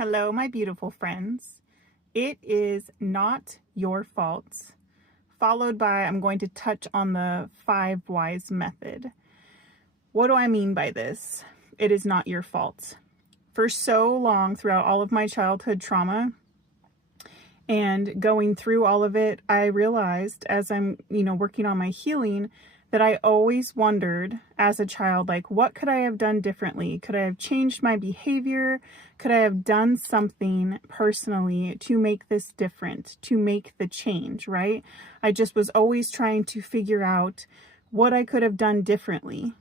Hello, my beautiful friends. It is not your fault. Followed by, I'm going to touch on the 5 whys method. What do I mean by this? It is not your fault. For so long, throughout all of my childhood trauma and going through all of it, I realized as I'm, working on my healing, that I always wondered as a child, like, what could I have done differently? Could I have changed my behavior? Could I have done something personally to make this different, to make the change, right? I just was always trying to figure out what I could have done differently.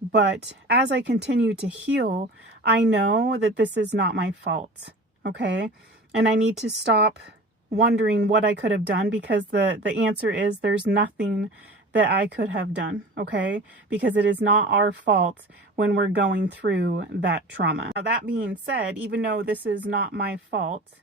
But as I continue to heal, I know that this is not my fault, okay? And I need to stop wondering what I could have done, because the answer is there's nothing that I could have done, okay? Because it is not our fault when we're going through that trauma. Now, that being said, even though this is not my fault,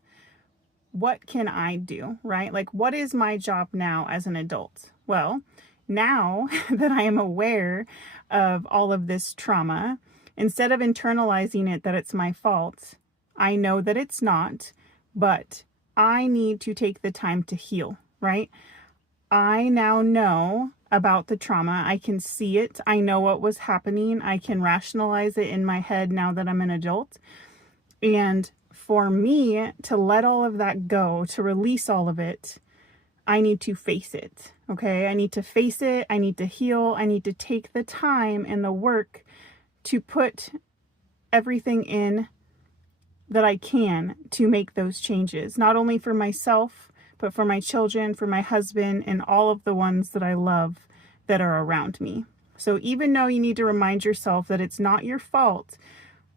what can I do, right? Like, what is my job now as an adult? Well, now that I am aware of all of this trauma, instead of internalizing it that it's my fault, I know that it's not, but I need to take the time to heal, right? I now know about the trauma. I can see it. I know what was happening. I can rationalize it in my head now that I'm an adult. And for me to let all of that go, to release all of it, I need to face it, okay? I need to face it. I need to heal. I need to take the time and the work to put everything in that I can to make those changes, not only for myself, but for my children, for my husband, and all of the ones that I love that are around me. So even though you need to remind yourself that it's not your fault,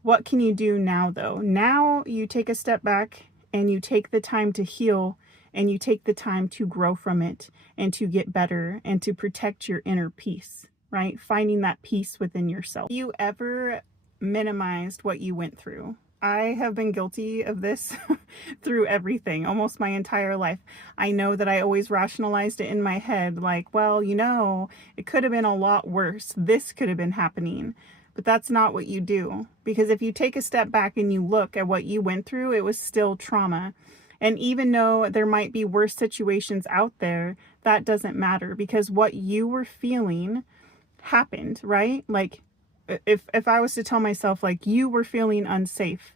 what can you do now though? Now you take a step back and you take the time to heal, and you take the time to grow from it and to get better and to protect your inner peace, right? Finding that peace within yourself. Have you ever minimized what you went through? I have been guilty of this through everything, almost my entire life. I know that I always rationalized it in my head, like, well, it could have been a lot worse. This could have been happening. But that's not what you do. Because if you take a step back and you look at what you went through, it was still trauma. And even though there might be worse situations out there, that doesn't matter, because what you were feeling happened, right? Like, if I was to tell myself, like, you were feeling unsafe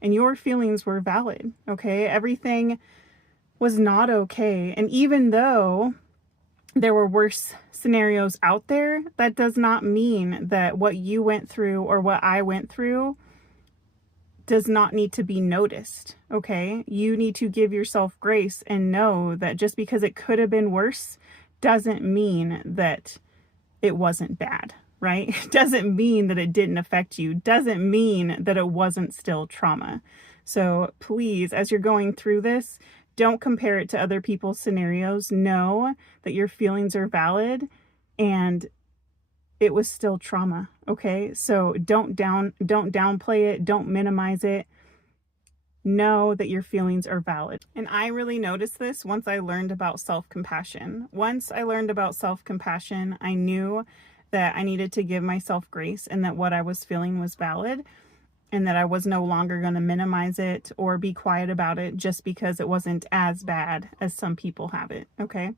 and your feelings were valid, okay? Everything was not okay. And even though there were worse scenarios out there, that does not mean that what you went through or what I went through does not need to be noticed, okay? You need to give yourself grace and know that just because it could have been worse doesn't mean that it wasn't bad. Right? Doesn't mean that it didn't affect you. Doesn't mean that it wasn't still trauma. So please, as you're going through this, don't compare it to other people's scenarios. Know that your feelings are valid and it was still trauma. Okay? So don't downplay it. Don't minimize it. Know that your feelings are valid. And I really noticed this once I learned about self-compassion. Once I learned about self-compassion, I knew that I needed to give myself grace and that what I was feeling was valid, and that I was no longer going to minimize it or be quiet about it just because it wasn't as bad as some people have it, okay?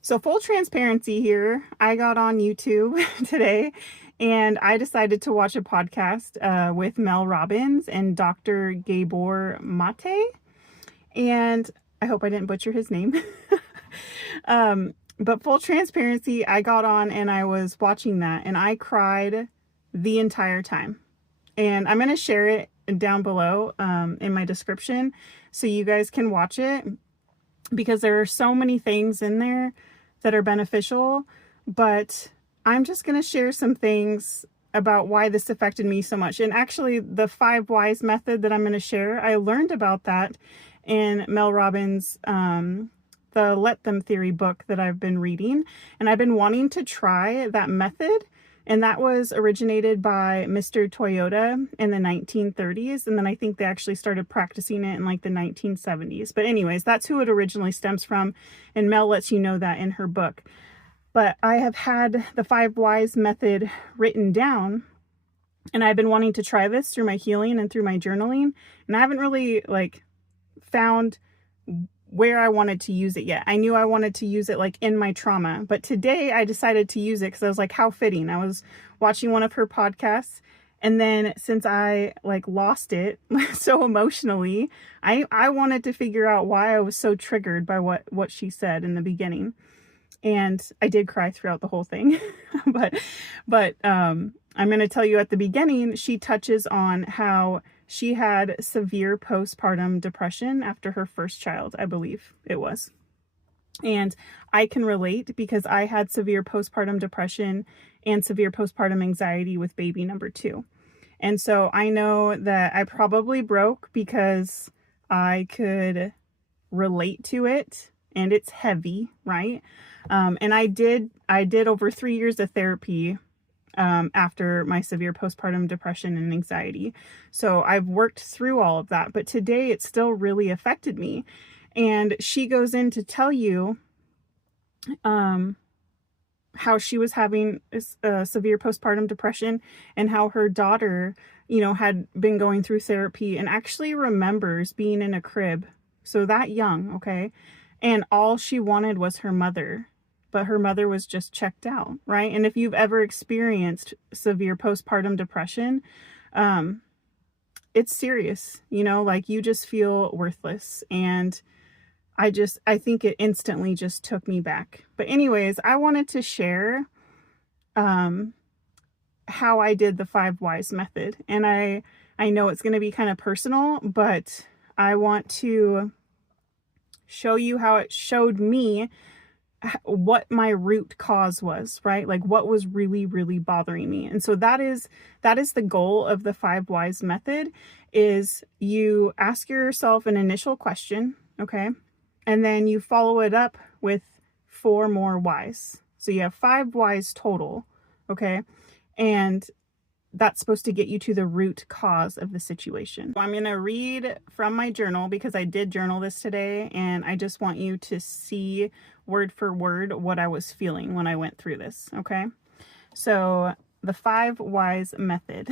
So full transparency here, I got on YouTube today and I decided to watch a podcast with Mel Robbins and Dr. Gabor Mate, and I hope I didn't butcher his name. But full transparency, I got on and I was watching that and I cried the entire time. And I'm going to share it down below in my description so you guys can watch it, because there are so many things in there that are beneficial. But I'm just going to share some things about why this affected me so much. And actually, the 5 whys method that I'm going to share, I learned about that in Mel Robbins' the Let Them Theory book that I've been reading, and I've been wanting to try that method. And that was originated by Mr. Toyota in the 1930s. And then I think they actually started practicing it in like the 1970s. But anyways, that's who it originally stems from. And Mel lets you know that in her book. But I have had the 5 whys method written down And I've been wanting to try this through my healing and through my journaling, and I haven't really like found where I wanted to use it yet. I knew I wanted to use it like in my trauma, but today I decided to use it because I was like, how fitting. I was watching one of her podcasts, and then since I like lost it so emotionally, I wanted to figure out why I was so triggered by what she said in the beginning. And I did cry throughout the whole thing. but I'm going to tell you at the beginning, she touches on how she had severe postpartum depression after her first child, I believe it was. And I can relate because I had severe postpartum depression and severe postpartum anxiety with baby number 2. And so I know that I probably broke because I could relate to it, and it's heavy, right? And I did over 3 years of therapy after my severe postpartum depression and anxiety. So I've worked through all of that, but today it still really affected me. And she goes in to tell you how she was having severe postpartum depression, and how her daughter, had been going through therapy and actually remembers being in a crib. So that young, okay? And all she wanted was her mother, but her mother was just checked out, right? And if you've ever experienced severe postpartum depression, it's serious, like you just feel worthless. And I think it instantly just took me back. But anyways, I wanted to share how I did the 5 whys method. And I know it's going to be kind of personal, but I want to show you how it showed me what my root cause was, right? Like what was really, really bothering me. And so that is the goal of the 5 whys method, is you ask yourself an initial question, okay? And then you follow it up with 4 more whys. So you have 5 whys total, okay? And that's supposed to get you to the root cause of the situation. So I'm going to read from my journal because I did journal this today, and I just want you to see word for word what I was feeling when I went through this, okay? So the 5 whys method.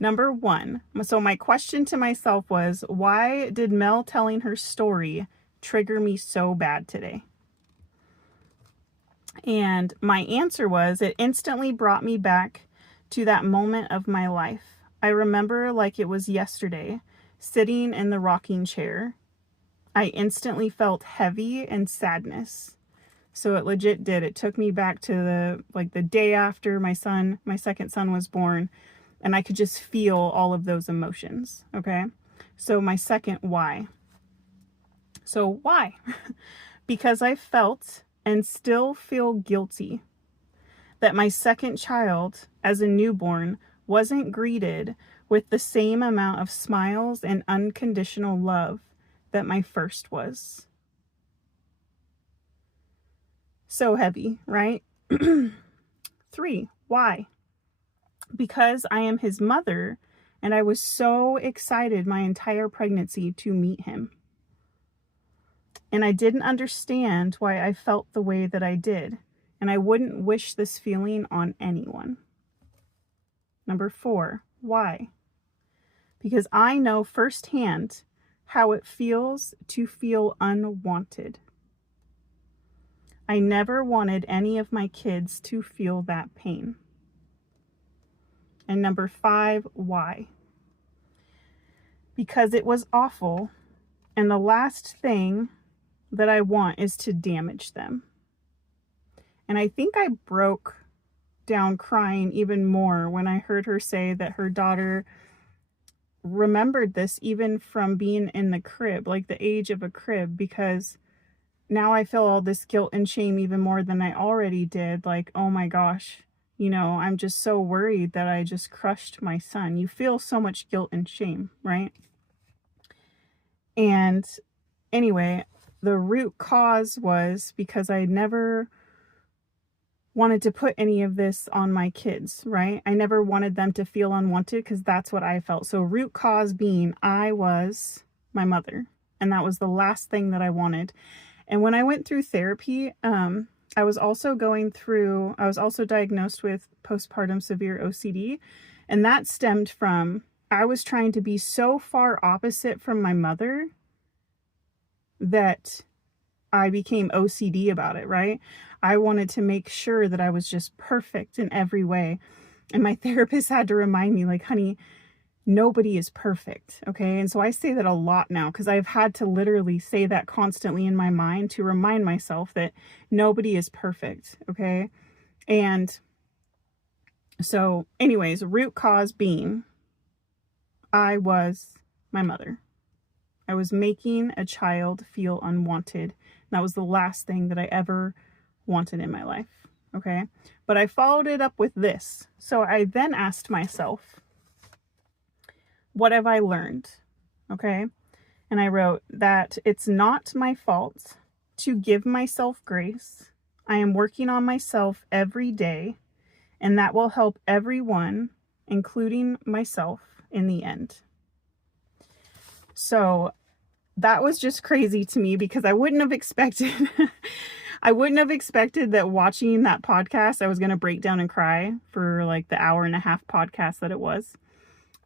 Number 1. So my question to myself was, why did Mel telling her story trigger me so bad today? And my answer was, it instantly brought me back to that moment of my life. I remember like it was yesterday, sitting in the rocking chair. I instantly felt heavy and sadness. So it legit did. It took me back to the day after my second son was born, and I could just feel all of those emotions, okay? So my second why. So why? Because I felt and still feel guilty that my second child, as a newborn, wasn't greeted with the same amount of smiles and unconditional love that my first was. So heavy, right? 3, why? Because I am his mother, and I was so excited my entire pregnancy to meet him. And I didn't understand why I felt the way that I did. And I wouldn't wish this feeling on anyone. Number 4, why? Because I know firsthand how it feels to feel unwanted. I never wanted any of my kids to feel that pain. And number 5, why? Because it was awful, and the last thing that I want is to damage them. And I think I broke down crying even more when I heard her say that her daughter remembered this even from being in the crib, like the age of a crib, because now I feel all this guilt and shame even more than I already did. Like, oh my gosh, I'm just so worried that I just crushed my son. You feel so much guilt and shame, right? And anyway, the root cause was because I never wanted to put any of this on my kids, right? I never wanted them to feel unwanted because that's what I felt. So root cause being I was my mother, and that was the last thing that I wanted. And when I went through therapy, I was also diagnosed with postpartum severe OCD. And that stemmed from, I was trying to be so far opposite from my mother that I became OCD about it, right? I wanted to make sure that I was just perfect in every way. And my therapist had to remind me, like, honey, nobody is perfect, okay? And so I say that a lot now because I've had to literally say that constantly in my mind to remind myself that nobody is perfect, okay? And so anyways, root cause being, I was my mother. I was making a child feel unwanted. That was the last thing that I ever wanted in my life, okay? But I followed it up with this. So I then asked myself, what have I learned, okay? And I wrote that it's not my fault to give myself grace. I am working on myself every day, and that will help everyone, including myself, in the end. So that was just crazy to me because I wouldn't have expected that watching that podcast, I was going to break down and cry for like the hour and a half podcast that it was.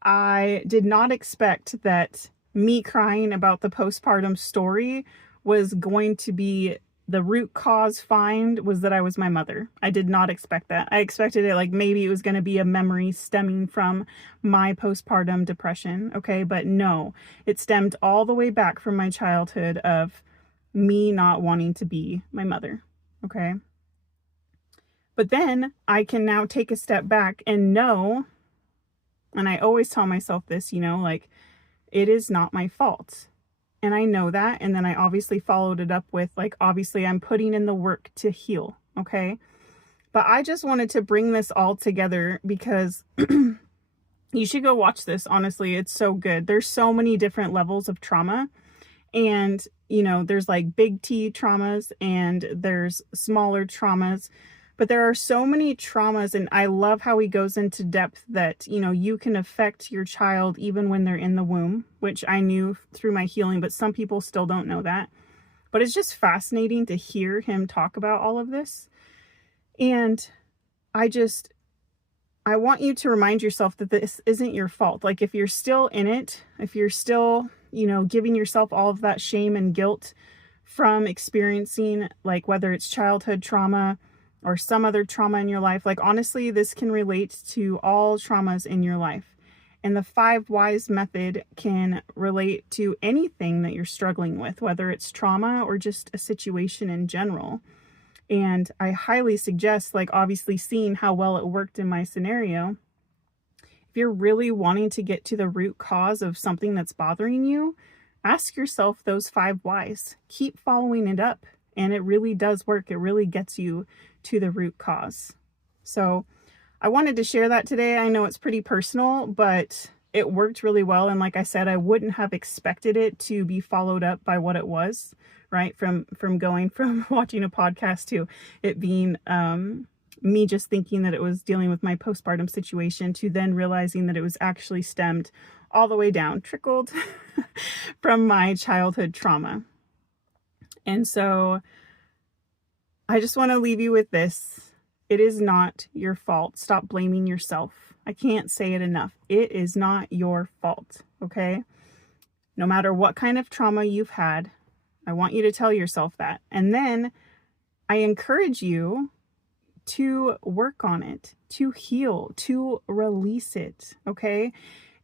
I did not expect that me crying about the postpartum story was going to be the root cause find was that I was my mother. I did not expect that. I expected it like maybe it was going to be a memory stemming from my postpartum depression. Okay. But no, it stemmed all the way back from my childhood of me not wanting to be my mother. Okay. But then I can now take a step back and know, and I always tell myself this, like it is not my fault. And I know that. And then I obviously followed it up with like, obviously I'm putting in the work to heal. Okay. But I just wanted to bring this all together because you should go watch this. Honestly, it's so good. There's so many different levels of trauma. And, there's like big T traumas and there's smaller traumas. But there are so many traumas, and I love how he goes into depth that, you can affect your child even when they're in the womb, which I knew through my healing, but some people still don't know that. But it's just fascinating to hear him talk about all of this. And I want you to remind yourself that this isn't your fault. Like if you're still in it, if you're still, giving yourself all of that shame and guilt from experiencing, like whether it's childhood trauma or some other trauma in your life, like honestly, this can relate to all traumas in your life. And the 5 whys method can relate to anything that you're struggling with, whether it's trauma or just a situation in general. And I highly suggest, like obviously seeing how well it worked in my scenario, if you're really wanting to get to the root cause of something that's bothering you, ask yourself those 5 whys. Keep following it up. And it really does work. It really gets you to the root cause. So I wanted to share that today. I know it's pretty personal, but it worked really well. And like I said, I wouldn't have expected it to be followed up by what it was, right? From going from watching a podcast to it being me just thinking that it was dealing with my postpartum situation to then realizing that it was actually stemmed all the way down, trickled from my childhood trauma. And so I just want to leave you with this. It is not your fault. Stop blaming yourself. I can't say it enough. It is not your fault, okay? No matter what kind of trauma you've had, I want you to tell yourself that. And then I encourage you to work on it, to heal, to release it, okay?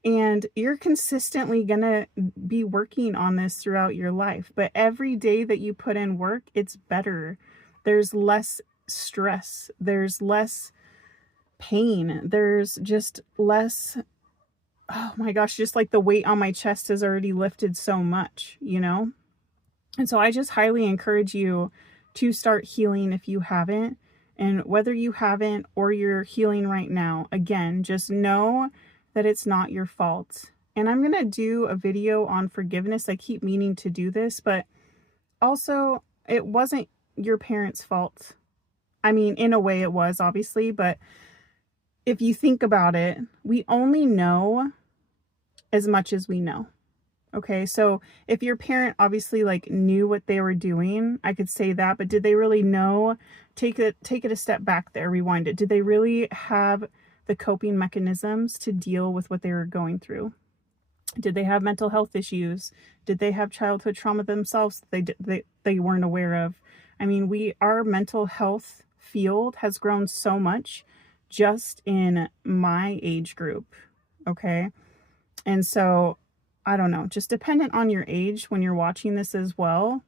And you're consistently going to be working on this throughout your life. But every day that you put in work, it's better. There's less stress. There's less pain. There's just less, oh my gosh, just like the weight on my chest has already lifted so much, And so I just highly encourage you to start healing if you haven't. And whether you haven't or you're healing right now, again, just know that it's not your fault. And I'm going to do a video on forgiveness. I keep meaning to do this, but also it wasn't your parents' fault. I mean, in a way it was, obviously, but if you think about it, we only know as much as we know. Okay, so if your parent obviously like knew what they were doing, I could say that, but did they really know? Take it a step back there, rewind it. Did they really have the coping mechanisms to deal with what they were going through. Did they have mental health issues? Did they have childhood trauma themselves that they weren't aware of? I mean, our mental health field has grown so much just in my age group, okay? And so, I don't know, just dependent on your age when you're watching this as well,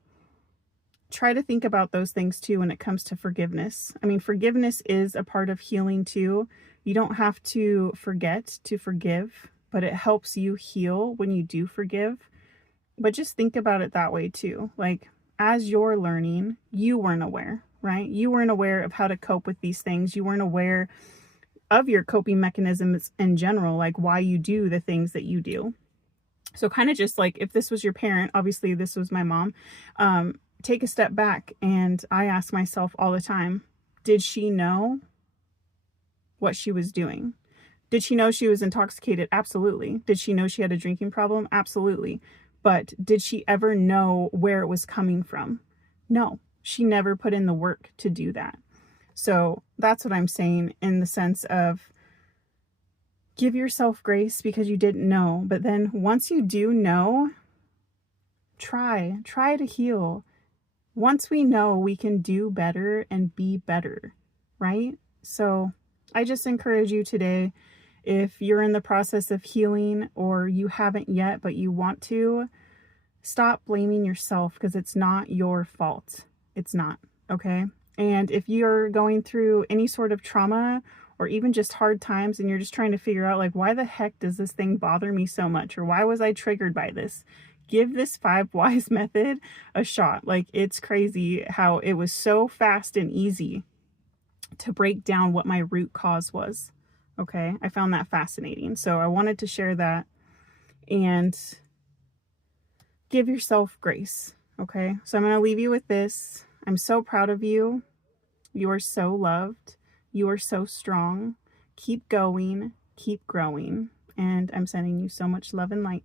try to think about those things too when it comes to forgiveness. I mean, forgiveness is a part of healing too. You don't have to forget to forgive, but it helps you heal when you do forgive. But just think about it that way too. Like, as you're learning, you weren't aware, right? You weren't aware of how to cope with these things. You weren't aware of your coping mechanisms in general, like why you do the things that you do. So kind of just like if this was your parent, obviously this was my mom, take a step back, and I ask myself all the time, did she know what she was doing? Did she know she was intoxicated? Absolutely. Did she know she had a drinking problem? Absolutely. But did she ever know where it was coming from? No, she never put in the work to do that. So that's what I'm saying in the sense of give yourself grace because you didn't know. But then once you do know, try to heal. Once we know, we can do better and be better, right? So I just encourage you today, if you're in the process of healing or you haven't yet, but you want to, stop blaming yourself because it's not your fault. It's not, okay? And if you're going through any sort of trauma or even just hard times and you're just trying to figure out like, why the heck does this thing bother me so much? Or why was I triggered by this? Give this 5 whys method a shot. Like, it's crazy how it was so fast and easy to break down what my root cause was. Okay, I found that fascinating. So I wanted to share that, and give yourself grace. Okay, so I'm going to leave you with this. I'm so proud of you. You are so loved. You are so strong. Keep going, keep growing, and I'm sending you so much love and light.